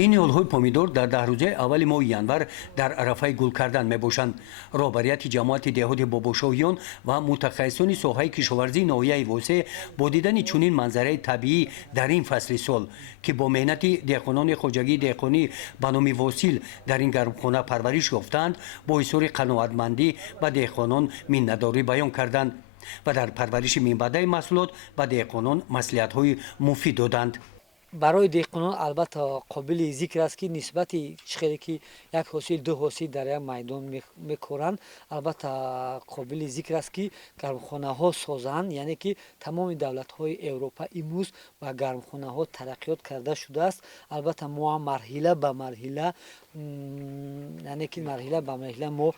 این یولهای پومیدور در 10 روزه اول ماه ینور در عرفه گل کردن میباشند. رهبریت جماعت دهات باباشاهیان و متخصصان ساحه کشاورزی ناحیه وسه با دیدن چنین منظره طبیعی در این فصل سال که با مهنت دهقانان خواجگی دهقانی به نام واسیل در این گرمخانه پرورش یافتند با اظهار قناعتمندی به دهقانان منتداری بیان کردند و در پرورش منبع محصولات به دهقانان مصلحت‌های مفید دادند. برای دهقانان البته قابل ذکر است که نسبت چخیری که یک حاصل دو حاصل در یک میدان میکارند البته قابل ذکر است که گرمخانه ها سازند، یعنی که تمام دولت های اروپا امروز و گرمخانه ها ترقیات کرده شده است. البته ما مرحله به مرحله یعنی که مرحله به مرحله ما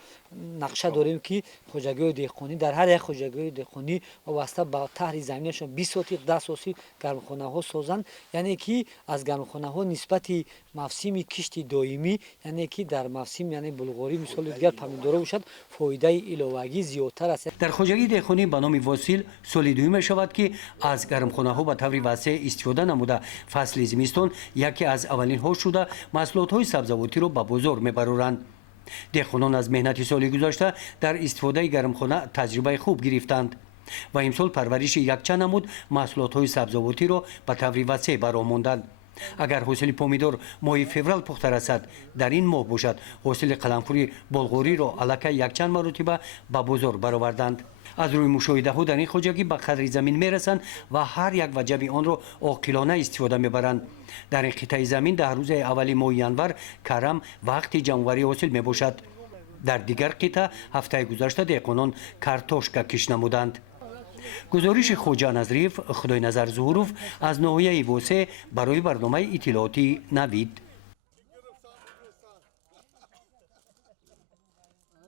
نقشه داریم که خواجگی دهقانی در هر یک خواجگی دهقانی وابسته به طرح زمینشون 20 سوتی 10 سوتی گرمخانه ها سازند، یعنی که از گرمخانه ها نسبت موسم کشت دائمی یعنی که در موسم یعنی بلغاری مثال دیگر پمیدورا باشد فایده علاوه‌ای زیادتر است. در خواجگی دهقانی به نام واسیل سال دوم شود که از گرمخانه ها به طور واسع استفاده نموده فصل زمستان یکی از اولین ها شده محصولات های سبزیجاتی را به بازار میبرند. دهقانان از مهنت سال گذشته در استفاده گرمخانه تجربه خوب گرفتند و امسال پرورش یک چند نمود محصولات های سبزیجاتی را به طور وسیع برآمدند. اگر حاصل پومیدور ماه فوریه پخته رسد در این ماه باشد حاصل قلمفوری بلغاری را الکه یک چند مرتبه به بازار برآوردند. از روی مشاهده ها در این خواجگی به قدر زمین میرسند و هر یک وجب آن را عاقلانه استفاده میبرند. در این قطعه زمین در روز اول ماه ینور کرم وقت جمع‌آوری حاصل میباشد. در دیگر قطعه هفته گذشته دهقانان کارتوشکا کش نمودند. گزارش خوجا نظریف خدای نظر ظهوروف از ناحیه وسه برای برنامه اطلاعاتی نوید.